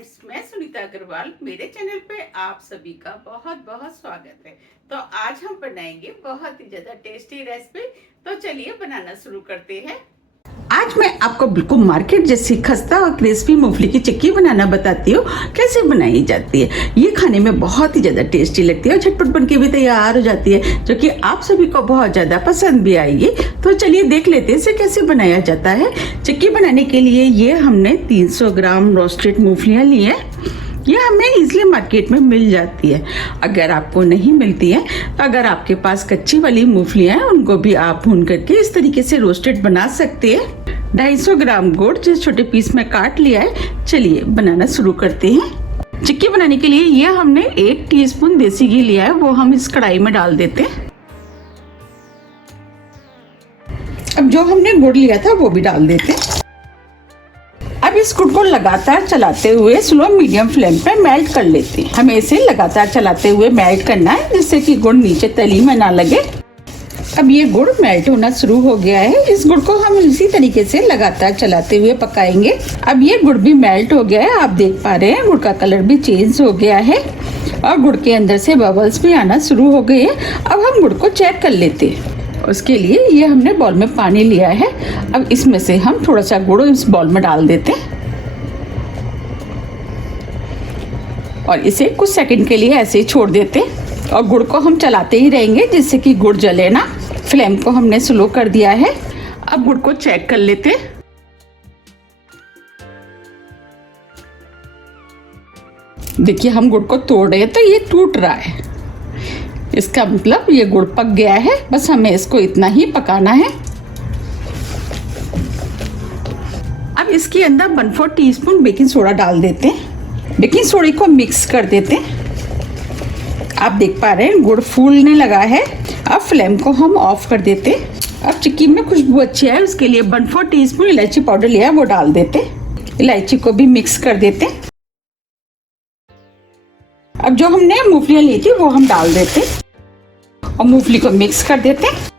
Friends, मैं सुनीता अग्रवाल। मेरे channel पे आप सभी का बहुत बहुत स्वागत है। तो आज हम बनाएंगे बहुत ही ज्यादा टेस्टी रेसिपी। तो चलिए बनाना शुरू करते हैं। आज मैं आपको बिल्कुल मार्केट जैसी खस्ता और क्रिस्पी मूंगफली की चिक्की बनाना बताती हूँ कैसे बनाई जाती है। ये खाने में बहुत ही ज़्यादा टेस्टी लगती है और झटपट बन के भी तैयार हो जाती है, जो कि आप सभी को बहुत ज़्यादा पसंद भी आएगी। तो चलिए देख लेते हैं इसे कैसे बनाया जाता है। चिक्की बनाने के लिए ये हमने 300 ग्राम रोस्टेड मूंगफलियाँ ली है। ये हमें इजीली मार्केट में मिल जाती है। अगर आपको नहीं मिलती है तो अगर आपके पास कच्ची वाली मूंगफलियाँ हैं उनको भी आप भून करके इस तरीके से रोस्टेड बना सकते हैं। 250 ग्राम गुड़ जिस छोटे पीस में काट लिया है। चलिए बनाना शुरू करते हैं। चिक्की बनाने के लिए ये हमने 1 टीस्पून देसी घी लिया है, वो हम इस कढ़ाई में डाल देते हैं। अब जो हमने गुड़ लिया था वो भी डाल देते हैं। अब इस गुड़ को लगातार चलाते हुए स्लो मीडियम फ्लेम पे मेल्ट कर लेते हैं। हमें इसे लगातार चलाते हुए मेल्ट करना है जिससे कि गुड़ नीचे तली में ना लगे। अब ये गुड़ मेल्ट होना शुरू हो गया है। इस गुड़ को हम इसी तरीके से लगातार चलाते हुए पकाएंगे। अब ये गुड़ भी मेल्ट हो गया है। आप देख पा रहे हैं गुड़ का कलर भी चेंज हो गया है और गुड़ के अंदर से बबल्स भी आना शुरू हो गए हैं। अब हम गुड़ को चेक कर लेते हैं। उसके लिए ये हमने बॉल में पानी लिया है। अब इसमें से हम थोड़ा सा गुड़ इस बॉल में डाल देते हैं और इसे कुछ सेकंड के लिए ऐसे ही छोड़ देते हैं और गुड़ को हम चलाते ही रहेंगे जिससे कि गुड़ जले ना। फ्लेम को हमने स्लो कर दिया है। अब गुड़ को चेक कर लेते हैं। देखिए हम गुड़ को तोड़ रहे हैं तो ये टूट रहा है, इसका मतलब ये गुड़ पक गया है। बस हमें इसको इतना ही पकाना है। अब इसके अंदर 1/4 टीस्पून बेकिंग सोडा डाल देते हैं। बेकिंग सोडे को मिक्स कर देते हैं। आप देख पा रहे हैं गुड़ फूलने लगा है। अब फ्लेम को हम ऑफ कर देते हैं। अब चिक्की में खुशबू अच्छी है उसके लिए 1/4 टीस्पून इलायची पाउडर लिया है, वो डाल देते हैं। इलायची को भी मिक्स कर देते हैं। अब जो हमने मूंगफलियां ली थी वो हम डाल देते हैं और मूंगफली को मिक्स कर देते हैं।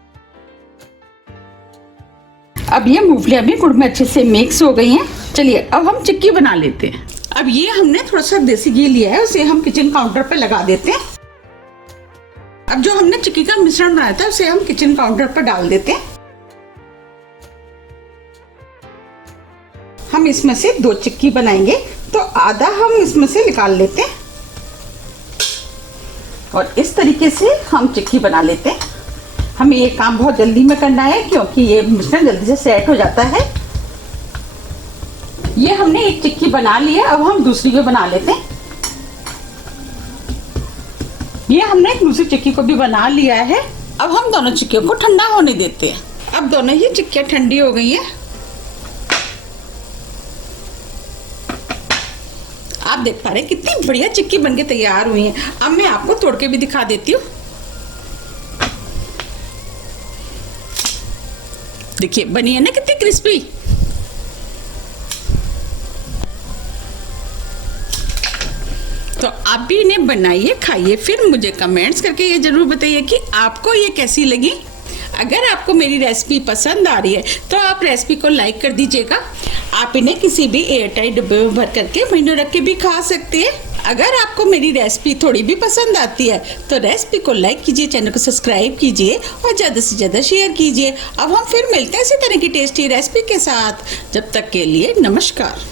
अब ये मूंगफलियां भी गुड़ में अच्छे से मिक्स हो गई हैं। चलिए अब हम चिक्की बना लेते हैं। अब ये हमने थोड़ा सा देसी घी लिया है, उसे हम किचन काउंटर पे लगा देते हैं। अब जो हमने चिक्की का मिश्रण बनाया था उसे हम किचन काउंटर पर डाल देते हैं। हम इसमें से 2 चिक्की बनाएंगे तो आधा हम इसमें से निकाल लेते हैं और इस तरीके से हम चिक्की बना लेते हैं। हमें ये काम बहुत जल्दी में करना है क्योंकि ये मिश्रण जल्दी से सेट हो जाता है। ये हमने एक चिक्की बना ली है। अब हम दूसरी भी बना लेते हैं। ये हमने दूसरी चिक्की को भी बना लिया है। अब हम दोनों चिक्कियों को ठंडा होने देते हैं। अब दोनों ही चिक्कियां ठंडी हो गई हैं। आप देख पा रहे हैं कितनी बढ़िया चिक्की बनके तैयार हुई है। अब मैं आपको तोड़ के भी दिखा देती हूँ। देखिए बनी है ना कितनी क्रिस्पी। तो आप भी इन्हें बनाइए, खाइए, फिर मुझे कमेंट्स करके ये जरूर बताइए कि आपको ये कैसी लगी। अगर आपको मेरी रेसिपी पसंद आ रही है तो आप रेसिपी को लाइक कर दीजिएगा। आप इन्हें किसी भी एयरटाइट डब्बे में भर करके महीनों रख के भी खा सकते हैं। अगर आपको मेरी रेसिपी थोड़ी भी पसंद आती है तो रेसिपी को लाइक कीजिए, चैनल को सब्सक्राइब कीजिए और ज़्यादा से ज़्यादा शेयर कीजिए। अब हम फिर मिलते हैं इसी तरह की टेस्टी रेसिपी के साथ। जब तक के लिए नमस्कार।